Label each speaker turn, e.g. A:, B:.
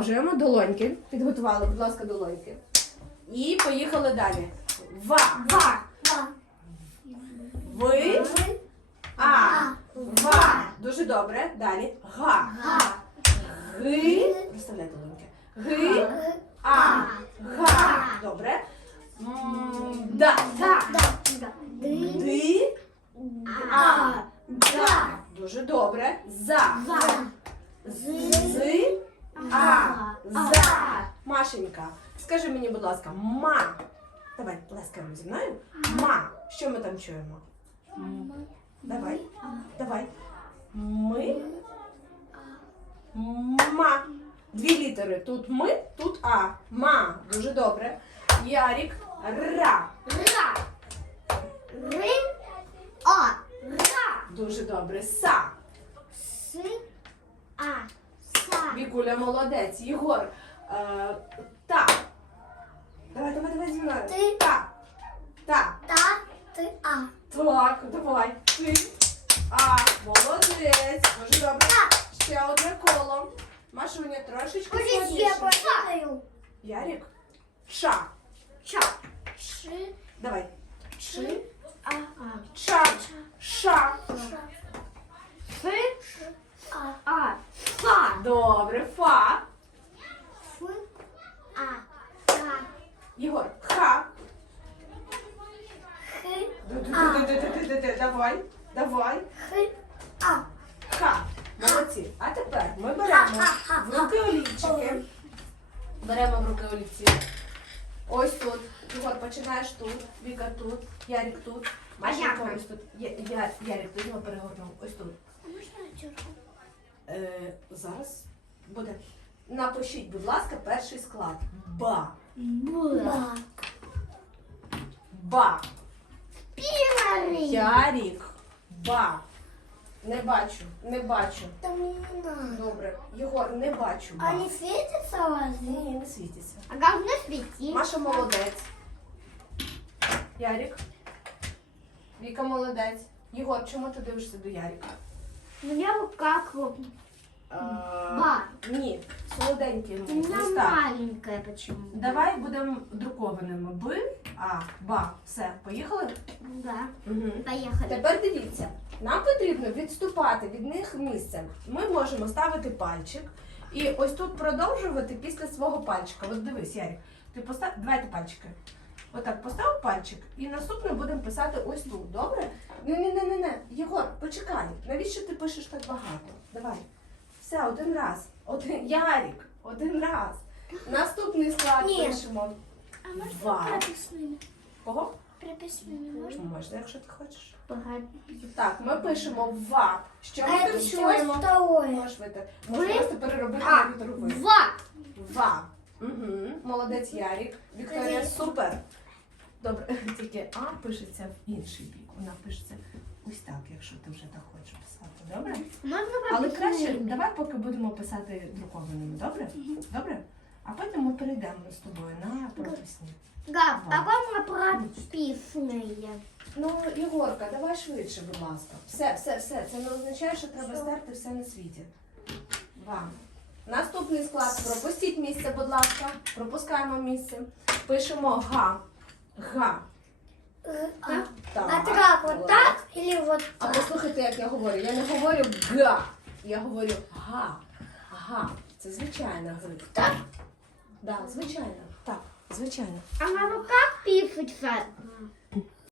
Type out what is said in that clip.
A: Продовжуємо. Долоньки. Підготували, будь ласка, долоньки. І поїхали далі. Ва.
B: Ва.
A: Ви. А. Ва. Дуже добре. Далі. Га. Ги. Розставляй долоньки. Ги. А. Га. Добре. Да. Ди. А. Да. Дуже добре. За. З. А. За. Машенька, скажи мені, будь ласка, ма. Давай, плескаємо зі мною. Ма. Що ми там чуємо? Давай. Давай. Ми. Ма. Дві літери. Тут ми, тут а. Ма. Дуже добре. Ярік. Ра. Дуже добре. Са. Вікуля молодець. Єгор. Та. Давай зі мною.
B: Ти.
A: Та. Так, давай. Ти. А. Молодець. Дуже добре. Ще одне коло. Машуня, трошечки складніше. Ярік. Ча. Давай. Чи. Ча. Ша. Добре. Фа. Єгор. Ха. Давай. Ха. Молодці. А тепер ми беремо в руки олівчики. Беремо в руки олівці. Ось тут. Єгор, починаєш тут. Віка тут. Ярік тут. Машенька ось тут. Ярік, ти його перегорнув. Ось тут. Зараз буде. Напишіть, будь ласка, перший склад. Ба. Ярік. Ба. Не бачу. Добре. Єгор, не бачу. Ба.
B: Они светятся у вас?
A: Ні, не світиться.
B: А как мне светить?
A: Маша молодець. Ярік. Віка молодець. Єгор, чому ти дивишся до Яріка?
B: У меня рука крупная. Ба.
A: Ні, солоденький.
B: У меня
A: Ось так.
B: маленькая почему?
A: Давай будемо друкованими. Ба. Все, поїхали?
B: Да.
A: Угу.
B: Поехали.
A: Тепер дивіться, нам потрібно відступати від них місцем. Ми можемо ставити пальчик і ось тут продовжувати після свого пальчика. От дивись, Ярик, ти давайте пальчики. Отак постав пальчик і наступне будемо писати ось тут, добре? Не. Єгор, почекай. Навіщо ти пишеш так багато? Давай. Все, один раз. Ярик, один раз. Наступний склад
B: Ні.
A: пишемо.
B: А можно
A: Ва.
B: прописными?
A: Кого?
B: Прописными можно?
A: Можна, якщо ти хочеш.
B: Погоди.
A: Так, ми пишемо ва. Що ми
B: Это
A: тут
B: что
A: чуємо?
B: второе?
A: Можеш просто переробити
B: А.
A: на літеру ви.
B: Ва.
A: Ва. Угу. Молодець Ярік. Вікторія, супер. Добре, тільки А пишеться в інший бік. Вона пишеться ось так, якщо ти вже так хочеш писати. Добре?
B: Можно
A: Але
B: прописными?
A: краще, давай поки будемо писати друкованими, добре? Добре? А потім ми перейдемо з тобою на прописні.
B: Гав, а вам прописные?
A: Ну, Єгорка, давай швидше, будь ласка. Все. Це не означає, що треба стерти все на світі. Вам. Наступний склад. Пропустіть місце, будь ласка. Пропускаємо місце. Пишемо га. Так.
B: А так, вот так или вот
A: А
B: так?
A: послухайте, як я говорю. Я не говорю га. Я говорю га. Це звичайно га.
B: Так?
A: Да, звичайно. Так, звичайно.
B: А на руках пишется